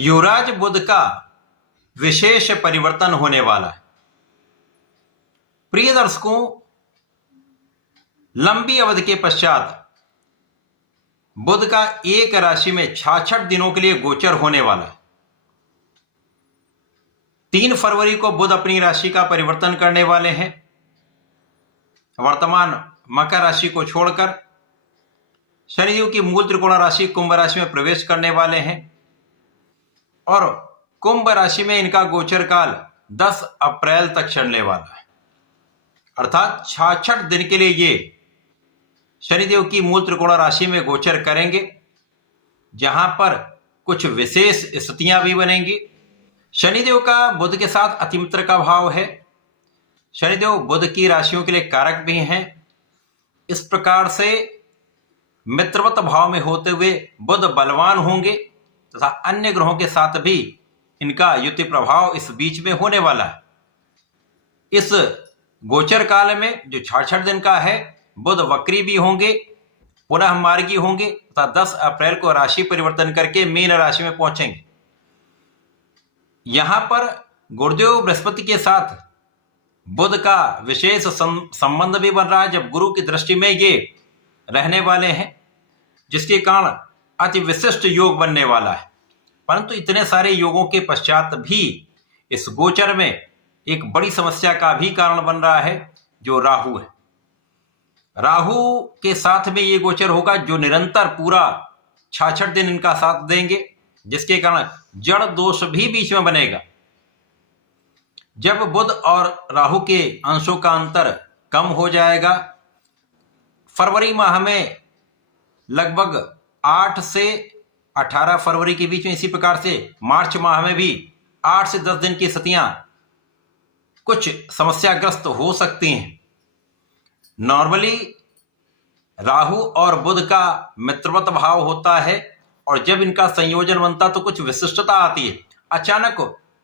युवराज बुध का विशेष परिवर्तन होने वाला है। प्रिय दर्शकों, लंबी अवधि के पश्चात बुध का एक राशि में 66 दिनों के लिए गोचर होने वाला है। 3 फरवरी को बुध अपनी राशि का परिवर्तन करने वाले हैं। वर्तमान मकर राशि को छोड़कर शनिदेव की मूल त्रिकोण राशि कुंभ राशि में प्रवेश करने वाले हैं और कुंभ राशि में इनका गोचर काल 10 अप्रैल तक चलने वाला है। अर्थात 66 दिन के लिए ये शनिदेव की मूल त्रिकोण राशि में गोचर करेंगे, जहां पर कुछ विशेष स्थितियां भी बनेंगी। शनिदेव का बुध के साथ अतिमित्र का भाव है। शनिदेव बुध की राशियों के लिए कारक भी हैं। इस प्रकार से मित्रवत भाव में होते हुए बुध बलवान होंगे तथा अन्य ग्रहों के साथ भी इनका युति प्रभाव इस बीच में होने वाला है। इस गोचर काल में जो 66 दिन का है, बुध वक्री भी होंगे, पुनः मार्गी होंगे तथा 10 अप्रैल को राशि परिवर्तन करके मीन राशि में पहुंचेंगे। यहां पर गुरुदेव बृहस्पति के साथ बुध का विशेष संबंध भी बन रहा है, जब गुरु की दृष्टि में ये रहने वाले हैं, जिसके कारण अति विशिष्ट योग बनने वाला है। परंतु इतने सारे योगों के पश्चात भी इस गोचर में एक बड़ी समस्या का भी कारण बन रहा है, जो राहु है। राहु के साथ में ये गोचर होगा, जो निरंतर पूरा 66 दिन इनका साथ देंगे, जिसके कारण जड़ दोष भी बीच में बनेगा। जब बुध और राहु के अंशों का अंतर कम हो जाएगा, फरवरी माह में लगभग 8 से 18 फरवरी के बीच में, इसी प्रकार से मार्च माह में भी 8 से 10 दिन की स्थितियां कुछ समस्याग्रस्त हो सकती हैं। नॉर्मली राहु और बुध का मित्रवत भाव होता है और जब इनका संयोजन बनता तो कुछ विशिष्टता आती है। अचानक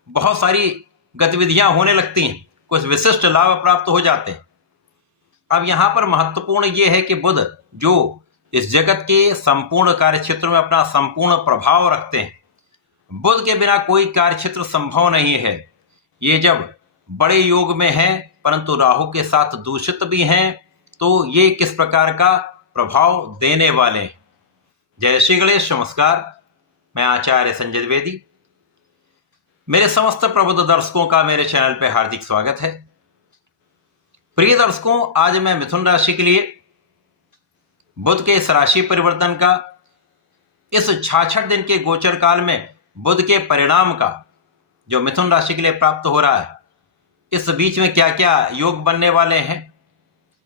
बहुत सारी गतिविधियां होने लगती हैं, कुछ विशिष्ट लाभ प्राप्त हो जाते हैं। अब यहां पर महत्वपूर्ण यह है कि बुध जो इस जगत के संपूर्ण कार्यक्षेत्र में अपना संपूर्ण प्रभाव रखते हैं, बुध के बिना कोई कार्यक्षेत्र संभव नहीं है। ये जब बड़े योग में हैं परंतु राहु के साथ दूषित भी हैं, तो ये किस प्रकार का प्रभाव देने वाले हैं। जय श्री गणेश, नमस्कार। मैं आचार्य संजय द्विवेदी। मेरे समस्त प्रबुद्ध दर्शकों का मेरे चैनल पर हार्दिक स्वागत है। प्रिय दर्शकों, आज मैं मिथुन राशि के लिए बुध के इस राशि परिवर्तन का, इस 66 दिन के गोचर काल में बुध के परिणाम का जो मिथुन राशि के लिए प्राप्त हो रहा है, इस बीच में क्या क्या योग बनने वाले हैं,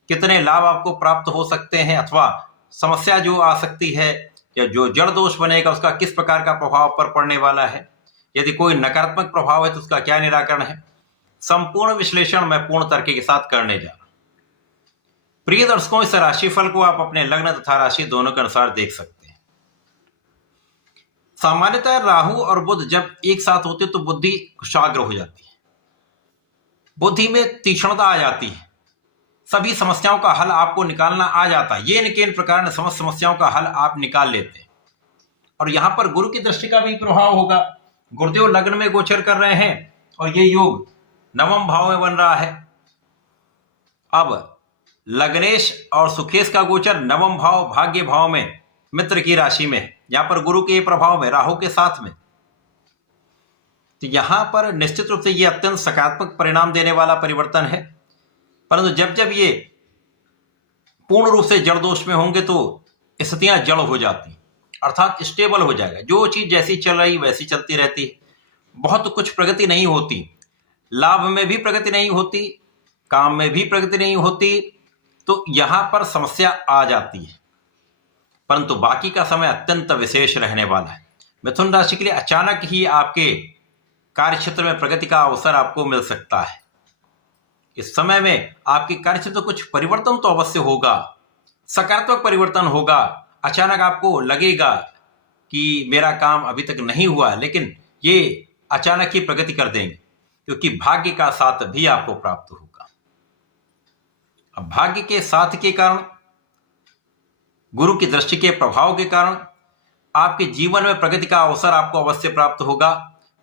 कितने लाभ आपको प्राप्त हो सकते हैं, अथवा समस्या जो आ सकती है या जो जड़ दोष बनेगा उसका किस प्रकार का प्रभाव पर पड़ने वाला है, यदि कोई नकारात्मक प्रभाव है तो उसका क्या निराकरण है, संपूर्ण विश्लेषण मैं पूर्ण तरीके के साथ करने जा रहा हूं। प्रिय दर्शकों, इस राशिफल को आप अपने लग्न तथा राशि दोनों के अनुसार देख सकते हैं। सामान्यतः राहु और बुध जब एक साथ होते तो बुद्धि कुशाग्र हो जाती है, बुद्धि में तीक्ष्णता आ जाती है, सभी समस्याओं का हल आपको निकालना आ जाता है। ये न प्रकार ने समस्त समस्याओं का हल आप निकाल लेते हैं। और यहां पर गुरु की दृष्टि का भी प्रभाव होगा। गुरुदेव लग्न में गोचर कर रहे हैं और ये योग नवम भाव में बन रहा है। अब लग्नेश और सुखेश का गोचर नवम भाव भाग्य भाव में मित्र की राशि में है, यहां पर गुरु के प्रभाव में राहु के साथ में, तो यहां पर निश्चित रूप से यह अत्यंत सकारात्मक परिणाम देने वाला परिवर्तन है। परंतु जब जब ये पूर्ण रूप से जड़ दोष में होंगे तो स्थितियां जड़ हो जाती, अर्थात स्टेबल हो जाएगा। जो चीज जैसी चल रही वैसी चलती रहती है, बहुत कुछ प्रगति नहीं होती, लाभ में भी प्रगति नहीं होती, काम में भी प्रगति नहीं होती, तो यहां पर समस्या आ जाती है। परंतु बाकी का समय अत्यंत विशेष रहने वाला है। मिथुन राशि के लिए अचानक ही आपके कार्यक्षेत्र में प्रगति का अवसर आपको मिल सकता है। इस समय में आपके कार्यक्षेत्र कुछ परिवर्तन तो अवश्य होगा, सकारात्मक परिवर्तन होगा। अचानक आपको लगेगा कि मेरा काम अभी तक नहीं हुआ, लेकिन ये अचानक ही प्रगति कर देंगे, क्योंकि भाग्य का साथ भी आपको प्राप्त होगा। अब भाग्य के साथ के कारण, गुरु की दृष्टि के प्रभाव के कारण आपके जीवन में प्रगति का अवसर आपको अवश्य प्राप्त होगा।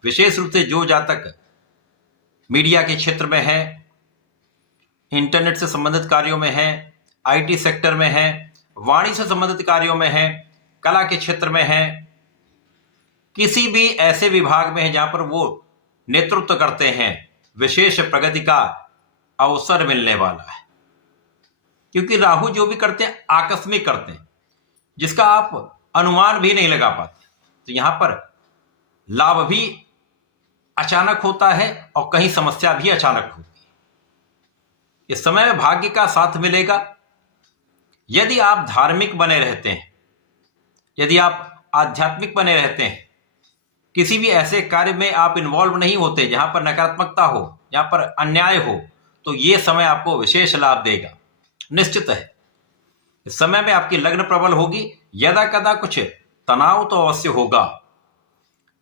विशेष रूप से जो जातक मीडिया के क्षेत्र में है, इंटरनेट से संबंधित कार्यों में है, आईटी सेक्टर में है, वाणिज्य से संबंधित कार्यों में है, कला के क्षेत्र में है, किसी भी ऐसे विभाग में है जहां पर वो नेतृत्व करते हैं, विशेष प्रगति का अवसर मिलने वाला है। क्योंकि राहु जो भी करते हैं आकस्मिक करते हैं, जिसका आप अनुमान भी नहीं लगा पाते। तो यहां पर लाभ भी अचानक होता है और कहीं समस्या भी अचानक होती है। इस समय में भाग्य का साथ मिलेगा। यदि आप धार्मिक बने रहते हैं, यदि आप आध्यात्मिक बने रहते हैं, किसी भी ऐसे कार्य में आप इन्वॉल्व नहीं होते जहां पर नकारात्मकता हो, जहां पर अन्याय हो, तो ये समय आपको विशेष लाभ देगा, निश्चित है। इस समय में आपकी लग्न प्रबल होगी। यदा कदा कुछ तनाव तो अवश्य होगा,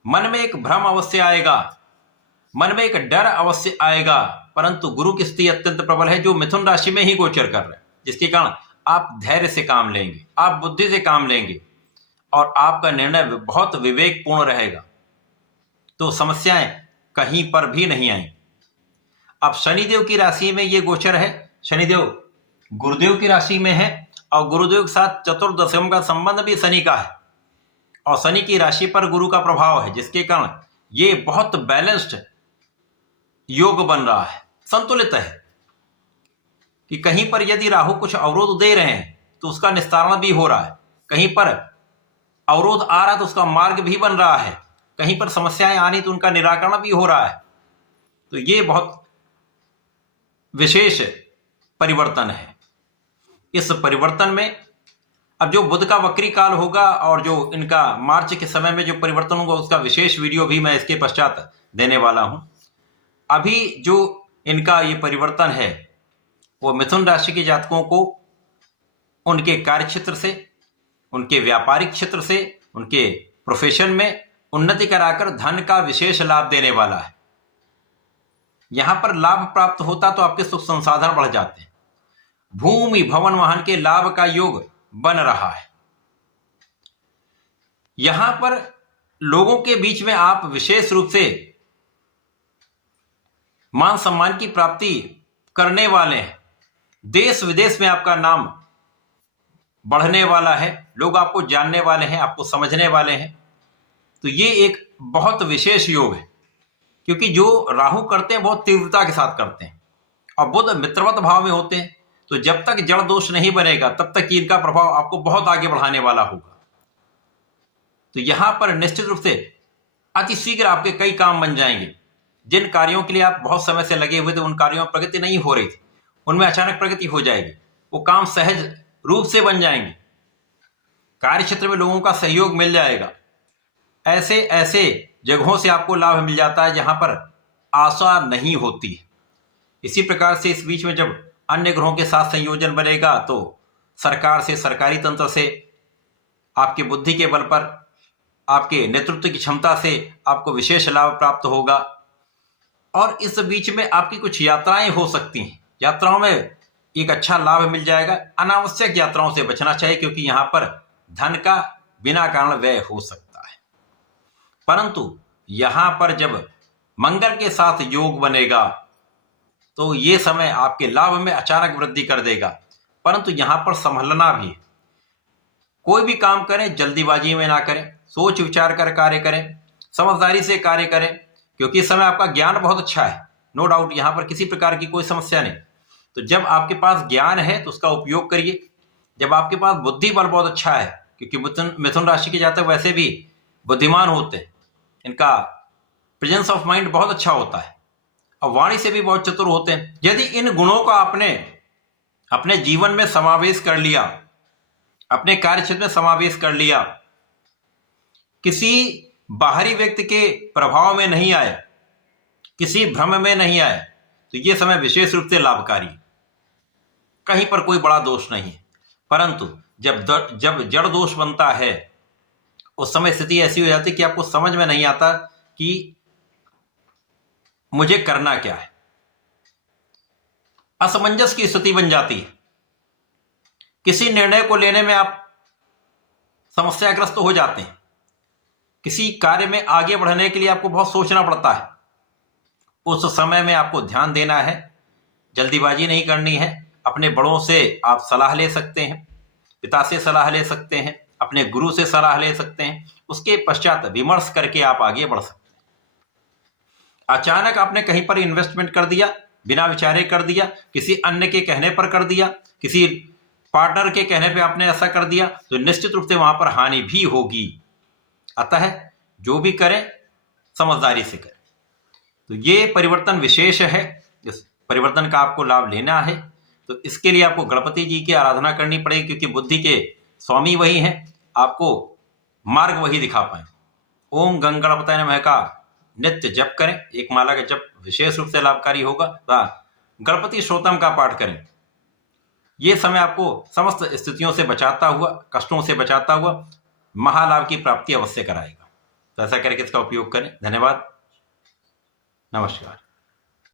मन में एक भ्रम अवश्य आएगा, मन में एक डर अवश्य आएगा, परंतु गुरु की स्थिति अत्यंत प्रबल है जो मिथुन राशि में ही गोचर कर रहे हैं, जिसके कारण आप धैर्य से काम लेंगे, आप बुद्धि से काम लेंगे और आपका निर्णय बहुत विवेकपूर्ण रहेगा। तो समस्याएं कहीं पर भी नहीं आएंगी। अब शनिदेव की राशि में ये गोचर है। शनिदेव गुरुदेव की राशि में है और गुरुदेव के साथ चतुर्दशम का संबंध भी शनि का है और शनि की राशि पर गुरु का प्रभाव है, जिसके कारण ये बहुत बैलेंस्ड योग बन रहा है, संतुलित है। कि कहीं पर यदि राहु कुछ अवरोध दे रहे हैं तो उसका निस्तारण भी हो रहा है, कहीं पर अवरोध आ रहा है तो उसका मार्ग भी बन रहा है, कहीं पर समस्याएं आनी तो उनका निराकरण भी हो रहा है। तो ये बहुत विशेष परिवर्तन है। इस परिवर्तन में अब जो बुध का वक्री काल होगा और जो इनका मार्च के समय में जो परिवर्तन होगा उसका विशेष वीडियो भी मैं इसके पश्चात देने वाला हूं। अभी जो इनका ये परिवर्तन है वो मिथुन राशि के जातकों को उनके कार्य क्षेत्र से, उनके व्यापारिक क्षेत्र से, उनके प्रोफेशन में उन्नति कराकर धन का विशेष लाभ देने वाला है। यहां पर लाभ प्राप्त होता तो आपके सुख संसाधन बढ़ जाते हैं। भूमि भवन वाहन के लाभ का योग बन रहा है। यहां पर लोगों के बीच में आप विशेष रूप से मान सम्मान की प्राप्ति करने वाले हैं। देश विदेश में आपका नाम बढ़ने वाला है, लोग आपको जानने वाले हैं, आपको समझने वाले हैं। तो ये एक बहुत विशेष योग है, क्योंकि जो राहु करते हैं बहुत तीव्रता के साथ करते हैं और बुध मित्रवत भाव में होते हैं। तो जब तक जड़ दोष नहीं बनेगा तब तक इनका प्रभाव आपको बहुत आगे बढ़ाने वाला होगा। तो यहां पर निश्चित रूप से अति शीघ्र आपके कई काम बन जाएंगे। जिन कार्यों के लिए आप बहुत समय से लगे हुए थे, उन कार्यों में प्रगति नहीं हो रही थी, उनमें अचानक प्रगति हो जाएगी। वो काम सहज रूप से बन जाएंगे। कार्य क्षेत्र में लोगों का सहयोग मिल जाएगा। ऐसे ऐसे जगहों से आपको लाभ मिल जाता है जहां पर आशा नहीं होती है। इसी प्रकार से इस बीच में जब अन्य ग्रहों के साथ संयोजन बनेगा तो सरकार से, सरकारी तंत्र से, आपकी बुद्धि के बल पर, आपके नेतृत्व की क्षमता से आपको विशेष लाभ प्राप्त होगा। और इस बीच में आपकी कुछ यात्राएं हो सकती हैं। यात्राओं में एक अच्छा लाभ मिल जाएगा। अनावश्यक यात्राओं से बचना चाहिए, क्योंकि यहां पर धन का बिना कारण व्यय हो सकता है। परंतु यहां पर जब मंगल के साथ योग बनेगा तो ये समय आपके लाभ में अचानक वृद्धि कर देगा। परंतु यहां पर संभलना भी है। कोई भी काम करें जल्दीबाजी में ना करें, सोच विचार कर कार्य करें, समझदारी से कार्य करें, क्योंकि इस समय आपका ज्ञान बहुत अच्छा है, नो डाउट। यहां पर किसी प्रकार की कोई समस्या नहीं। तो जब आपके पास ज्ञान है तो उसका उपयोग करिए। जब आपके पास बुद्धि बल बहुत अच्छा है, क्योंकि मिथुन राशि के जातक वैसे भी बुद्धिमान होते हैं, इनका प्रेजेंस ऑफ माइंड बहुत अच्छा होता है और वाणी से भी बहुत चतुर होते हैं। यदि इन गुणों का आपने अपने जीवन में समावेश कर लिया, अपने कार्य क्षेत्र में समावेश कर लिया, किसी बाहरी व्यक्ति के प्रभाव में नहीं आए, किसी भ्रम में नहीं आए, तो यह समय विशेष रूप से लाभकारी। कहीं पर कोई बड़ा दोष नहीं है। परंतु जब जड़ दोष बनता है उस समय स्थिति ऐसी हो जाती है कि आपको समझ में नहीं आता कि मुझे करना क्या है। असमंजस की स्थिति बन जाती है। किसी निर्णय को लेने में आप समस्याग्रस्त हो जाते हैं। किसी कार्य में आगे बढ़ने के लिए आपको बहुत सोचना पड़ता है। उस समय में आपको ध्यान देना है, जल्दीबाजी नहीं करनी है। अपने बड़ों से आप सलाह ले सकते हैं, पिता से सलाह ले सकते हैं, अपने गुरु से सलाह ले सकते हैं। उसके पश्चात विमर्श करके आप आगे बढ़ सकते हैं। अचानक आपने कहीं पर इन्वेस्टमेंट कर दिया, बिना विचारे कर दिया, किसी अन्य के कहने पर कर दिया, किसी पार्टनर के कहने पे आपने ऐसा कर दिया, तो निश्चित रूप से वहां पर हानि भी होगी। अतः जो भी करें समझदारी से करें। तो ये परिवर्तन विशेष है, इस परिवर्तन का आपको लाभ लेना है तो इसके लिए आपको गणपति जी की आराधना करनी पड़ेगी, क्योंकि बुद्धि के स्वामी वही हैं, आपको मार्ग वही दिखा पाए। ओम गं गणपतये नमः का नित्य जप करें। एक माला का जप विशेष रूप से लाभकारी होगा। गणपति श्रोतम का पाठ करें। ये समय आपको समस्त स्थितियों से बचाता हुआ, कष्टों से बचाता हुआ महालाभ की प्राप्ति अवश्य कराएगा। तो ऐसा करके इसका उपयोग करें। धन्यवाद, नमस्कार।